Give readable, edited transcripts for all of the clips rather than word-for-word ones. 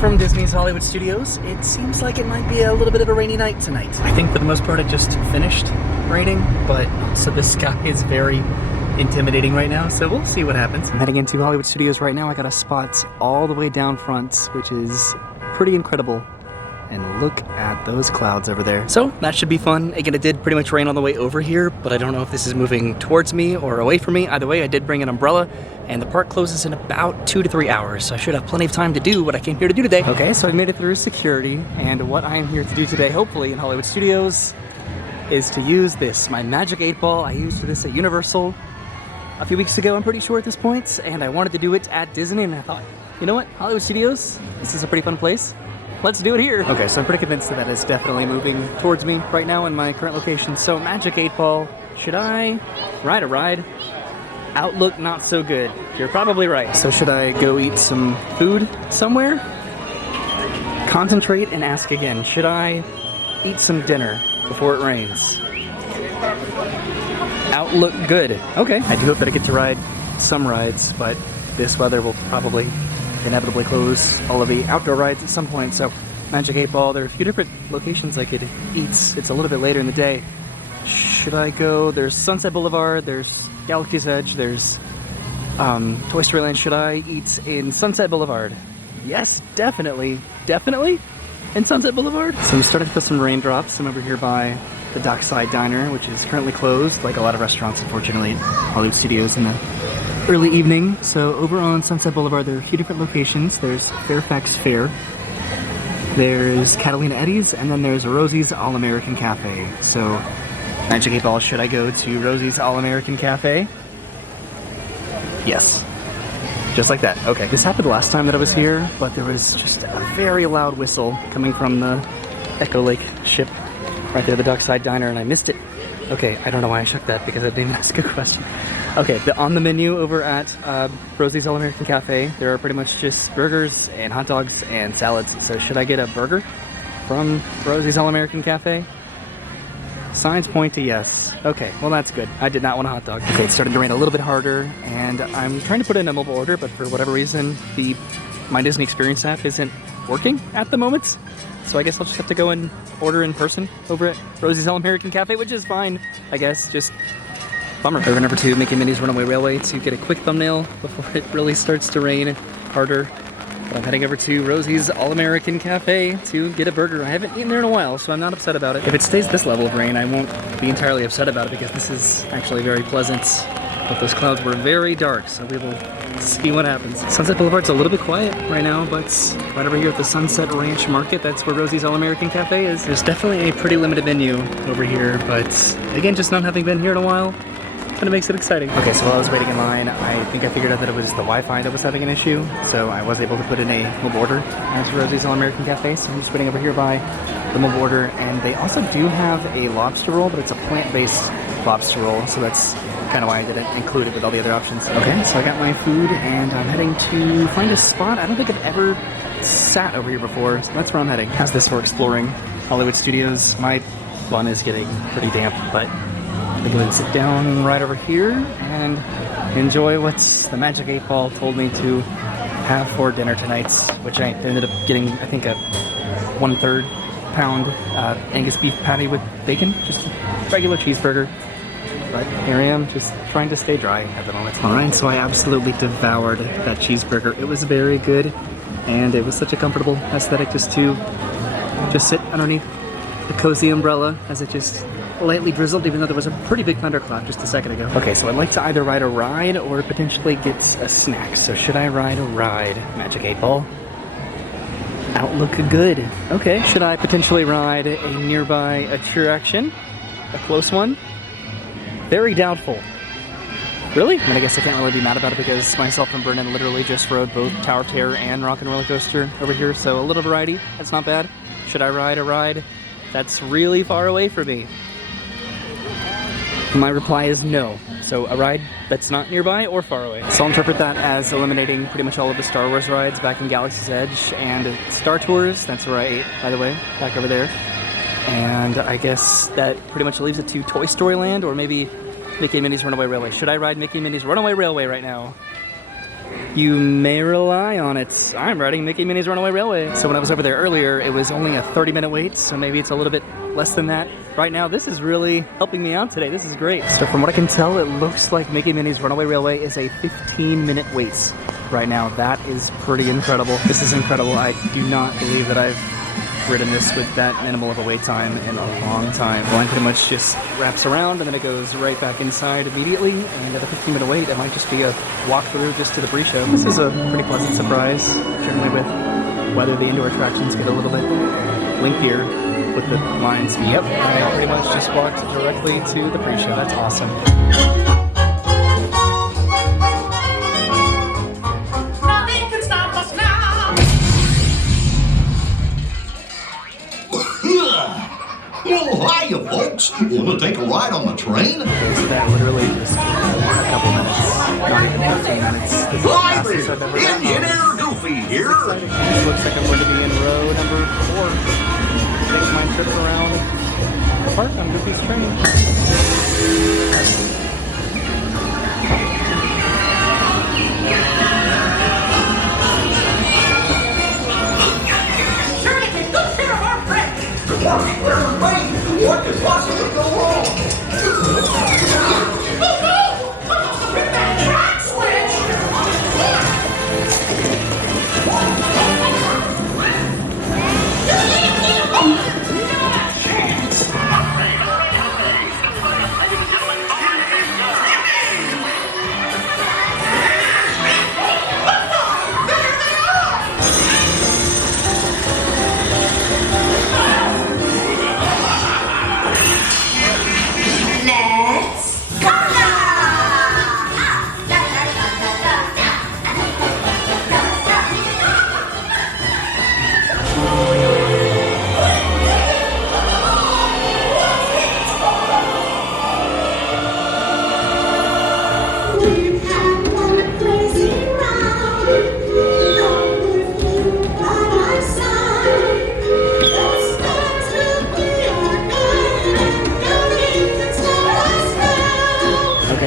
from Disney's Hollywood Studios. It seems like it might be a little bit of a rainy night tonight. I think for the most part it just finished raining, but also the sky is very intimidating right now, so we'll see what happens. I'm heading into Hollywood Studios right now. I got a spot all the way down front, which is pretty incredible. And look at those clouds over there. So that should be fun. Again, it did pretty much rain on the way over here, but I don't know if this is moving towards me or away from me. Either way, I did bring an umbrella, and the park closes in about 2 to 3 hours, so I should have plenty of time to do what I came here to do today. Okay, so I made it through security, and what I am here to do today, hopefully in Hollywood Studios, is to use this, my Magic 8-Ball. I used this at Universal a few weeks ago, I'm pretty sure at this point, and I wanted to do it at Disney, and I thought, you know what, Hollywood Studios, this is a pretty fun place. Let's do it here. Okay, so I'm pretty convinced that is definitely moving towards me right now in my current location. So Magic 8-Ball, should I ride a ride? Outlook not so good. You're probably right. So should I go eat some food somewhere? Concentrate and ask again. Should I eat some dinner before it rains? Outlook good. Okay. I do hope that I get to ride some rides, but this weather will probably inevitably close all of the outdoor rides at some point. So Magic 8-Ball, there are a few different locations I could eat. It's a little bit later in the day. Should I go? There's Sunset Boulevard, there's Galaxy's Edge, there's Toy Story Land. Should I eat in Sunset Boulevard? Yes, definitely in Sunset Boulevard. So I'm starting to feel some raindrops. I'm over here by the Dockside Diner, which is currently closed, like a lot of restaurants, unfortunately, at Hollywood Studios in the early evening. So over on Sunset Boulevard, there are a few different locations. There's Fairfax Fair, there's Catalina Eddie's, and then there's Rosie's All-American Cafe. So Magic 8-Ball, should I go to Rosie's All-American Cafe? Yes. Just like that. Okay. This happened last time that I was here, but there was just a very loud whistle coming from the Echo Lake ship right there, the Dockside Diner, and I missed it. Okay, I don't know why I shook that because I didn't even ask a question. Okay, on the menu over at Rosie's All-American Cafe, there are pretty much just burgers and hot dogs and salads. So should I get a burger from Rosie's All-American Cafe? Signs point to yes. Okay, well that's good. I did not want a hot dog. Okay, it's starting to rain a little bit harder, and I'm trying to put in a mobile order, but for whatever reason, the My Disney Experience app isn't working at the moment. So I guess I'll just have to go and order in person over at Rosie's All-American Cafe, which is fine, I guess, just bummer. Over number 2, Mickey and Minnie's Runaway Railway, to get a quick thumbnail before it really starts to rain harder. But I'm heading over to Rosie's All-American Cafe to get a burger. I haven't eaten there in a while, so I'm not upset about it. If it stays this level of rain, I won't be entirely upset about it because this is actually very pleasant. But those clouds were very dark, so we will see what happens. Sunset Boulevard's a little bit quiet right now, but right over here at the Sunset Ranch Market, that's where Rosie's All-American Cafe is. There's definitely a pretty limited menu over here, but again, just not having been here in a while, kind of makes it exciting. Okay, so while I was waiting in line, I think I figured out that it was the Wi-Fi that was having an issue, so I was able to put in a mobile order as Rosie's All-American Cafe, so I'm just waiting over here by the mobile order, and they also do have a lobster roll, but it's a plant-based lobster roll, so that's kind of why I didn't include it with all the other options. Okay, so I got my food, and I'm heading to find a spot. I don't think I've ever sat over here before, so that's where I'm heading. How's this for exploring Hollywood Studios? My bun is getting pretty damp, but I'm gonna go ahead and sit down right over here and enjoy what the Magic 8-Ball told me to have for dinner tonight, which I ended up getting, I think, a 1/3 pound Angus beef patty with bacon, just a regular cheeseburger. But here I am, just trying to stay dry at the moment. Alright, so I absolutely devoured that cheeseburger. It was very good, and it was such a comfortable aesthetic just to sit underneath the cozy umbrella as it just lightly drizzled, even though there was a pretty big thunderclap just a second ago. Okay, so I'd like to either ride a ride or potentially get a snack. So should I ride a ride, Magic 8-Ball? Outlook good. Okay, should I potentially ride a nearby attraction? A close one? Very doubtful. Really? I mean, I guess I can't really be mad about it because myself and Brennan literally just rode both Tower of Terror and Rock and Roller Coaster over here, so a little variety, that's not bad. Should I ride a ride that's really far away from me? My reply is no. So a ride that's not nearby or far away. So I'll interpret that as eliminating pretty much all of the Star Wars rides back in Galaxy's Edge and Star Tours. That's where I ate, by the way, back over there. And I guess that pretty much leaves it to Toy Story Land or maybe Mickey and Minnie's Runaway Railway. Should I ride Mickey and Minnie's Runaway Railway right now? You may rely on it. I'm riding Mickey Minnie's Runaway Railway. So when I was over there earlier, it was only a 30-minute wait, so maybe it's a little bit less than that. Right now, this is really helping me out today. This is great. So from what I can tell, it looks like Mickey Minnie's Runaway Railway is a 15-minute wait right now. That is pretty incredible. This is incredible. I do not believe that I've ridden this with that minimal of a wait time in a long time. The line pretty much just wraps around and then it goes right back inside immediately, and at a 15-minute wait, it might just be a walkthrough just to the pre-show. This is a pretty pleasant surprise. Generally with weather, the indoor attractions get a little bit lengthier with the lines. Yep, I pretty much just walked directly to the pre-show. That's awesome. Well, hiya, folks. Want to take a ride on the train? Okay, so that literally just a couple minutes, not even 15 minutes. This is the fastest I've ever gotten. Indian Air Goofy here. This looks like I'm going to be in row number 4. Take my trip around the park on Goofy's train. What could possibly go wrong?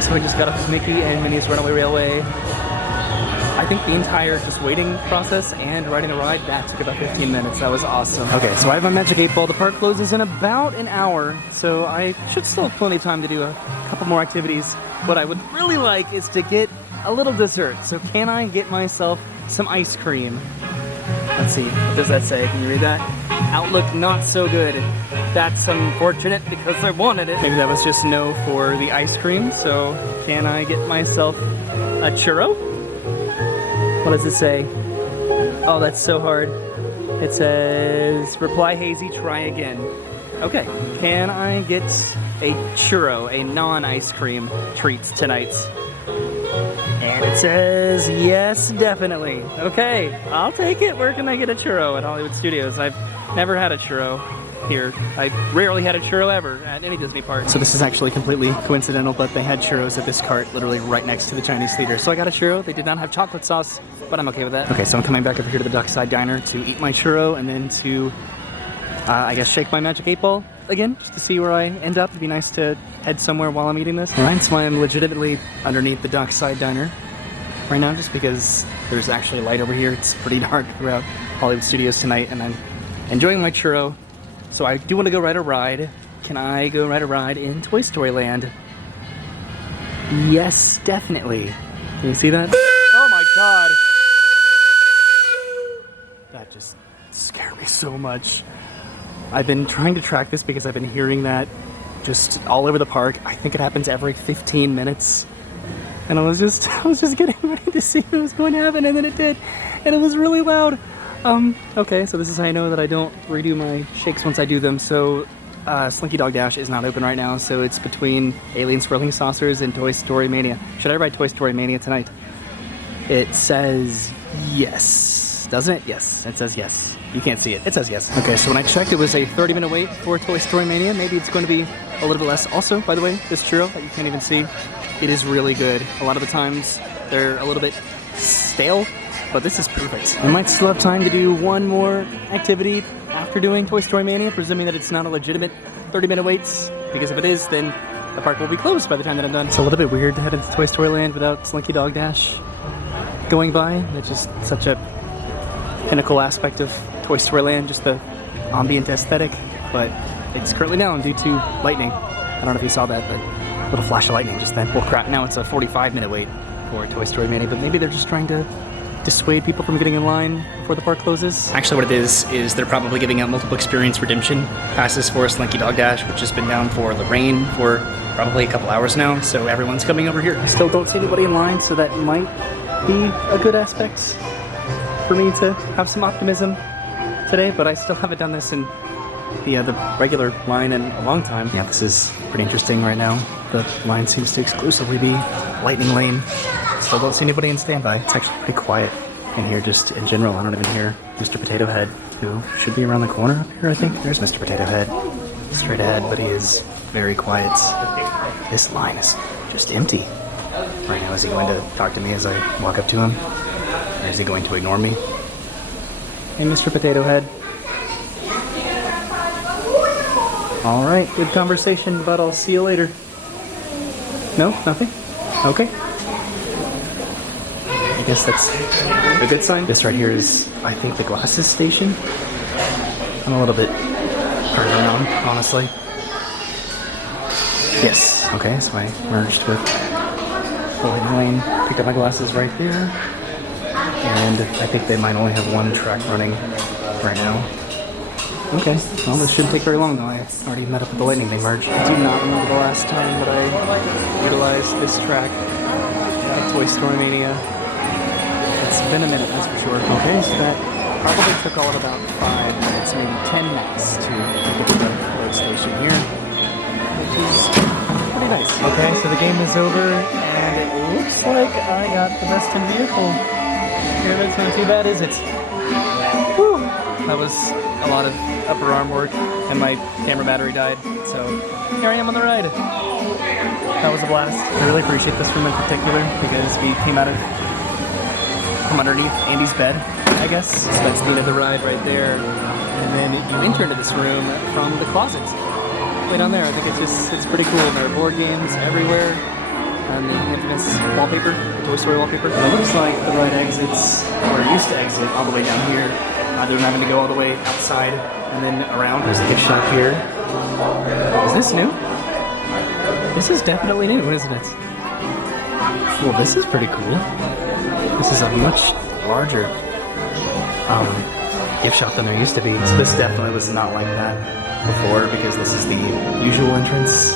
So I just got off of Mickey and Minnie's Runaway Railway. I think the entire just waiting process and riding the ride, that took about 15 minutes. That was awesome. Okay, so I have my Magic 8 Ball. The park closes in about an hour, so I should still have plenty of time to do a couple more activities. What I would really like is to get a little dessert. So can I get myself some ice cream? Let's see, what does that say? Can you read that? Outlook not so good. That's unfortunate because I wanted it. Maybe that was just no for the ice cream, so can I get myself a churro? What does it say? Oh, that's so hard. It says, reply hazy, try again. Okay, can I get a churro, a non-ice cream treat tonight? And it says, yes, definitely. Okay, I'll take it. Where can I get a churro at Hollywood Studios? I've never had a churro here. I rarely had a churro ever at any Disney park. So this is actually completely coincidental, but they had churros at this cart literally right next to the Chinese theater. So I got a churro. They did not have chocolate sauce, but I'm okay with that. Okay, so I'm coming back over here to the Dockside Diner to eat my churro and then to, I guess, shake my Magic 8 Ball again, just to see where I end up. It'd be nice to head somewhere while I'm eating this. All right, so I'm legitimately underneath the Dockside Diner right now, just because there's actually light over here. It's pretty dark throughout Hollywood Studios tonight, and I'm enjoying my churro. So I do want to go ride a ride. Can I go ride a ride in Toy Story Land? Yes, definitely. Can you see that? Oh my god! That just scared me so much. I've been trying to track this because I've been hearing that just all over the park. I think it happens every 15 minutes. And I was just getting ready to see what was going to happen, and then it did. And it was really loud. Okay, so this is how I know that I don't redo my shakes once I do them. So, Slinky Dog Dash is not open right now, so it's between Alien Swirling Saucers and Toy Story Mania. Should I ride Toy Story Mania tonight? It says yes. Doesn't it? Yes, it says yes. You can't see it. It says yes. Okay, so when I checked, it was a 30-minute wait for Toy Story Mania. Maybe it's going to be a little bit less. Also, by the way, this churro that you can't even see, it is really good. A lot of the times, they're a little bit stale, but this is perfect. I might still have time to do one more activity after doing Toy Story Mania, presuming that it's not a legitimate 30-minute waits, because if it is, then the park will be closed by the time that I'm done. It's a little bit weird to head into Toy Story Land without Slinky Dog Dash. going by. It's just such a pinnacle aspect of Toy Story Land, just the ambient aesthetic. But it's currently down due to lightning. I don't know if you saw that, but a little flash of lightning just then. Well, crap, now it's a 45-minute wait for Toy Story Mania, but maybe they're just trying to dissuade people from getting in line before the park closes. Actually, what it is they're probably giving out multiple experience redemption passes for Slinky Dog Dash, which has been down for the rain for probably a couple hours now, so everyone's coming over here. I still don't see anybody in line, so that might be a good aspect for me to have some optimism today, but I still haven't done this in the regular line in a long time. Yeah, this is pretty interesting right now. The line seems to exclusively be Lightning Lane. Still don't see anybody in standby. It's actually pretty quiet in here just in general. I don't even hear Mr. Potato Head, who should be around the corner up here, I think. There's Mr. Potato Head straight ahead, but he is very quiet. This line is just empty. Right now, is he going to talk to me as I walk up to him? Or is he going to ignore me? Hey, Mr. Potato Head. All right, good conversation, but I'll see you later. No, nothing? Okay. I guess that's a good sign. This right here is, I think, the glasses station. I'm a little bit turned around, honestly. Yes. Okay, so I merged with the Lightning Lane, picked up my glasses right there. And I think they might only have one track running right now. Okay, well, this shouldn't take very long though. I already met up with the Lightning Lane merge. I do not remember the last time that I utilized this track at Toy Story Mania. It's been a minute, that's for sure. Okay, so that probably took all of about 5 minutes, maybe 10 minutes to get to the road station here, which is pretty nice. Okay, so the game is over, and it looks like I got the best in vehicle. Here, that's not too bad, is it? Whew. That was a lot of upper arm work, and my camera battery died, so here I am on the ride. That was a blast. I really appreciate this room in particular, because we came out of from underneath Andy's bed, I guess. So that's the end of the ride right there. And then you enter into this room from the closet. Way down there. I think it's pretty cool. There are board games everywhere. And the infamous wallpaper, Toy Story wallpaper. And it looks like the ride exits, or used to exit, all the way down here. Rather than having to go all the way outside and then around. There's a gift shop here. Is this new? This is definitely new, isn't it? Well, this is pretty cool. This is a much larger gift shop than there used to be. So this definitely was not like that before, because this is the usual entrance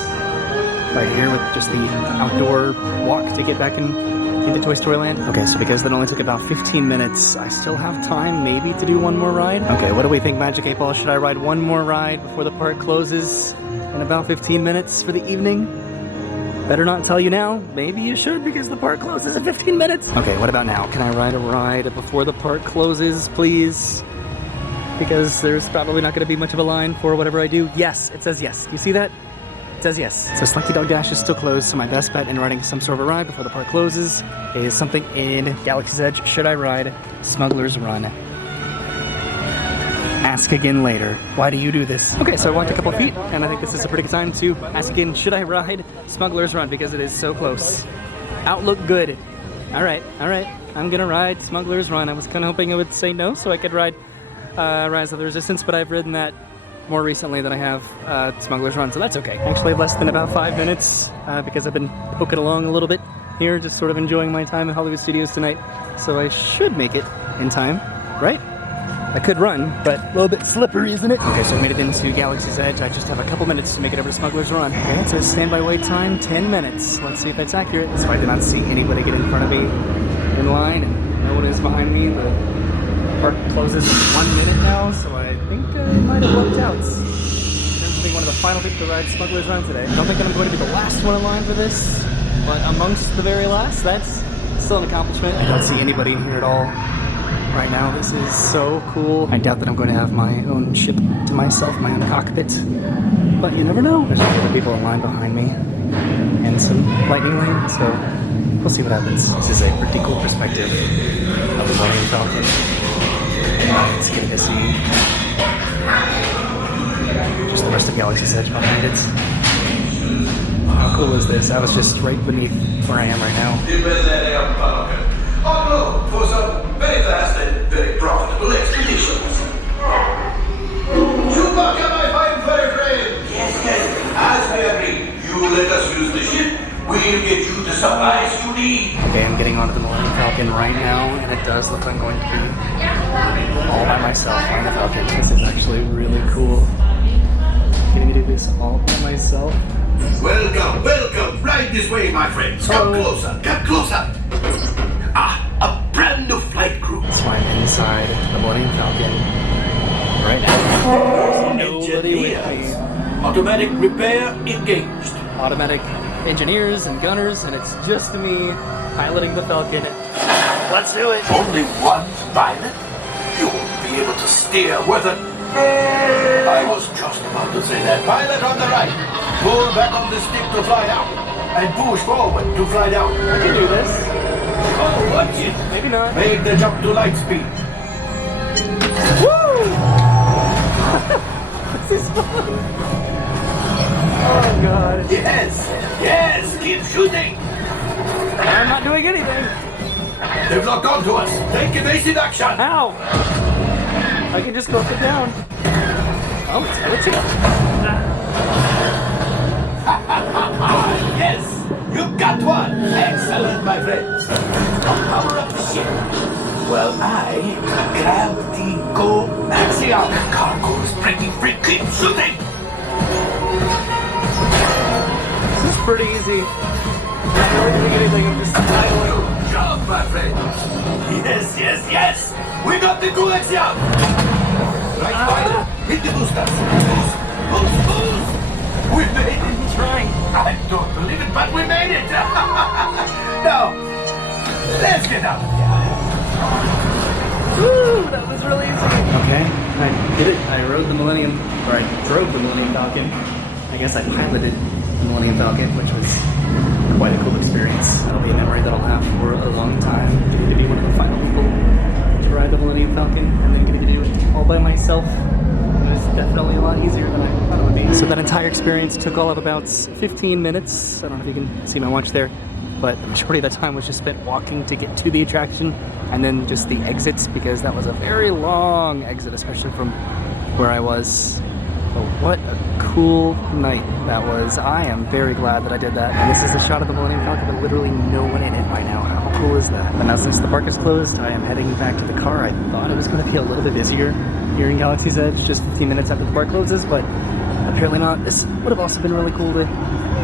right here with just the outdoor walk to get back into Toy Story Land. Okay, so because that only took about 15 minutes, I still have time maybe to do one more ride. Okay, what do we think, Magic 8 Ball? Should I ride one more ride before the park closes in about 15 minutes for the evening? Better not tell you now. Maybe you should, because the park closes in 15 minutes. Okay, what about now? Can I ride a ride before the park closes, please? Because there's probably not going to be much of a line for whatever I do. Yes, it says yes. You see that? It says yes. So Slinky Dog Dash is still closed, so my best bet in riding some sort of a ride before the park closes is something in Galaxy's Edge. Should I ride Smuggler's Run? Ask again later. Why do you do this? Okay, so I walked a couple of feet, and I think this is a pretty good time to ask again, should I ride Smuggler's Run? Because it is so close. Outlook good. All right. I'm gonna ride Smuggler's Run. I was kind of hoping it would say no, so I could ride Rise of the Resistance, but I've ridden that more recently than I have Smuggler's Run, so that's okay. Actually, less than about 5 minutes, because I've been poking along a little bit here, just sort of enjoying my time at Hollywood Studios tonight, so I should make it in time, right? I could run, but a little bit slippery, isn't it? Okay, so I made it into Galaxy's Edge. I just have a couple minutes to make it over to Smuggler's Run. Okay, it says standby wait time, 10 minutes. Let's see if that's accurate. So I did not see anybody get in front of me in line, and no one is behind me. The park closes in 1 minute now, so I think I might have lucked out. This will be one of the final people to ride Smuggler's Run today. I don't think I'm going to be the last one in line for this, but amongst the very last, that's still an accomplishment. I don't see anybody in here at all right now. This is so cool. I doubt that I'm going to have my own ship to myself, my own cockpit, but you never know. There's other people in line behind me and some lightning lane, so we'll see what happens. This is a pretty cool perspective of the Millennium Falcon. It's getting to see just the rest of Galaxy's Edge behind it. How cool is this? I was just right beneath where I am right now. for some very fast and very profitable expeditions. Chewbacca, my fine furry friend! Yes. As we agreed, you let us use the ship. We'll get you the supplies you need. Okay, I'm getting onto the Millennium Falcon right now, and it does look like I'm going to be all by myself on the Falcon. This is actually really cool. Getting to do this all by myself. Welcome. Right this way, my friends. Come closer. A brand new flight crew. So I'm inside the Millennium Falcon right now. There's nobody with me. Automatic repair engaged. Automatic engineers and gunners, and it's just me piloting the Falcon. Let's do it. Only one pilot? You won't be able to steer with it. I was just about to say that. Pilot on the right. Pull back on the stick to fly out. And push forward to fly down. I can do this. Oh, watch it. Maybe not. Make the jump to light speed. Woo! This is fun. Oh god. Yes, keep shooting. I'm not doing anything. They've locked onto us. Take evasive action. Ow! I can just go up and down. Oh, it's glitching. Yes, you got one. Excellent, my friends. Now power up the ship. Well, I gravity go axial. Cargo is breaking free. Keep shooting. This is pretty easy. I'm not really doing anything, I'm just idling. Good job, my friends. Yes. We got the coaxium. Right, pilot. Hit the boosters. Boost. We made it. I'm trying. I don't believe it, but we made it. Now, let's get out of here. Woo! That was really easy. Okay, I did it. I drove the Millennium Falcon. I guess I piloted the Millennium Falcon, which was quite a cool experience. That'll be a memory that I'll have for a long time. Getting to be one of the final people to ride the Millennium Falcon, and then getting to do it all by myself. It was definitely a lot easier than I thought it would be. So that entire experience took all of about 15 minutes. I don't know if you can see my watch there, but the majority of that time was just spent walking to get to the attraction, and then just the exits, because that was a very long exit, especially from where I was. But what a cool night that was. I am very glad that I did that. And this is a shot of the Millennium Falcon with literally no one in it right now. How cool is that? But now since the park is closed, I am heading back to the car. I thought it was going to be a little bit busier here in Galaxy's Edge, just 15 minutes after the park closes, but apparently not. This would have also been really cool to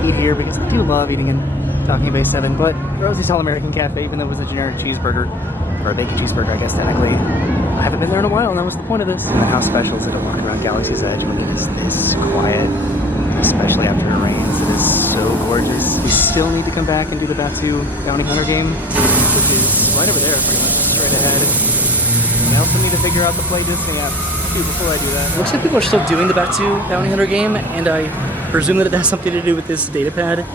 eat here, because I do love eating in Talking Bay 7, but Rosie's All-American Cafe, even though it was a generic cheeseburger, or a bacon cheeseburger, I guess, technically, I haven't been there in a while, and that was the point of this. And how special is it to walk around Galaxy's Edge when it is this quiet, especially after it rains. It is so gorgeous. We still need to come back and do the Batu Bounty Hunter game, which is right over there, pretty much straight ahead. And I also need to figure out the Play Disney app, too, before I do that. Looks like people are still doing the Batu Bounty Hunter game, and I presume that it has something to do with this data pad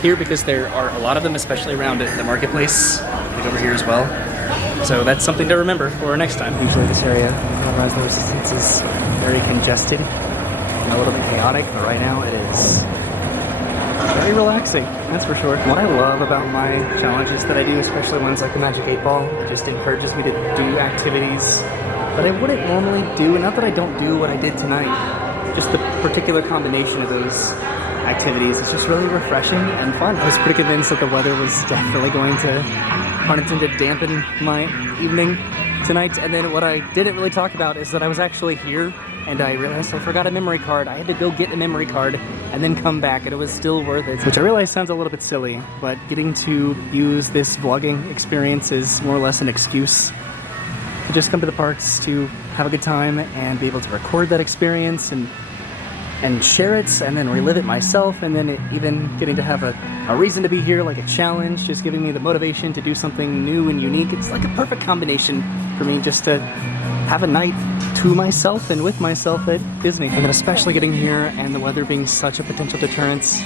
here, because there are a lot of them, especially around the marketplace, like over here as well. So that's something to remember for next time. Usually this area, Rise of the Resistance, is very congested and a little bit chaotic, but right now it is very relaxing, that's for sure. What I love about my challenges that I do, especially ones like the Magic 8 Ball, it just encourages me to do activities that I wouldn't normally do, and not that I don't do what I did tonight, just the particular combination of those activities. It's just really refreshing and fun. I was pretty convinced that the weather was definitely going to, pun intended, dampen my evening tonight, and then what I didn't really talk about is that I was actually here and I realized I forgot a memory card. I had to go get a memory card and then come back, and it was still worth it, which I realize sounds a little bit silly, but getting to use this vlogging experience is more or less an excuse to just come to the parks to have a good time and be able to record that experience and share it, and then relive it myself, and then even getting to have a reason to be here, like a challenge, just giving me the motivation to do something new and unique. It's like a perfect combination for me just to have a night to myself and with myself at Disney. And then especially getting here and the weather being such a potential deterrence,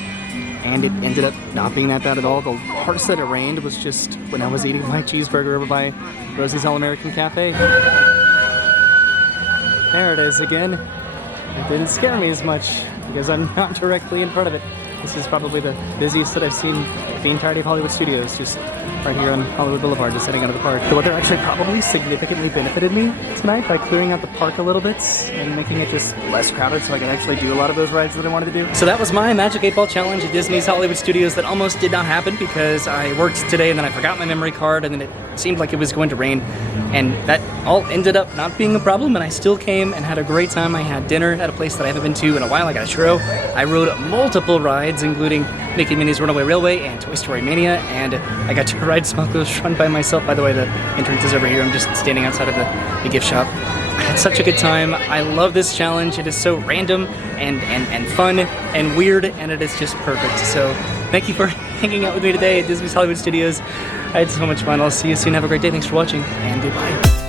and it ended up not being that bad at all. The parts that it rained was just when I was eating my cheeseburger over by Rosie's All-American Cafe. There it is again. It didn't scare me as much because I'm not directly in front of it. This is probably the busiest that I've seen the entirety of Hollywood Studios, just right here on Hollywood Boulevard, just heading out of the park. The weather actually probably significantly benefited me tonight by clearing out the park a little bit and making it just less crowded so I could actually do a lot of those rides that I wanted to do. So that was my Magic 8 Ball challenge at Disney's Hollywood Studios that almost did not happen because I worked today and then I forgot my memory card and then it seemed like it was going to rain, and that all ended up not being a problem, and I still came and had a great time. I had dinner at a place that I haven't been to in a while. I got a churro. I rode multiple rides, including Mickey and Minnie's Runaway Railway and Toy Story Mania, and I got to ride Smuggler's Run by myself. By the way, the entrance is over here. I'm just standing outside of the gift shop. I had such a good time. I love this challenge. It is so random and fun and weird, and it is just perfect. So thank you for hanging out with me today at Disney's Hollywood Studios. I had so much fun. I'll see you soon. Have a great day. Thanks for watching, and goodbye.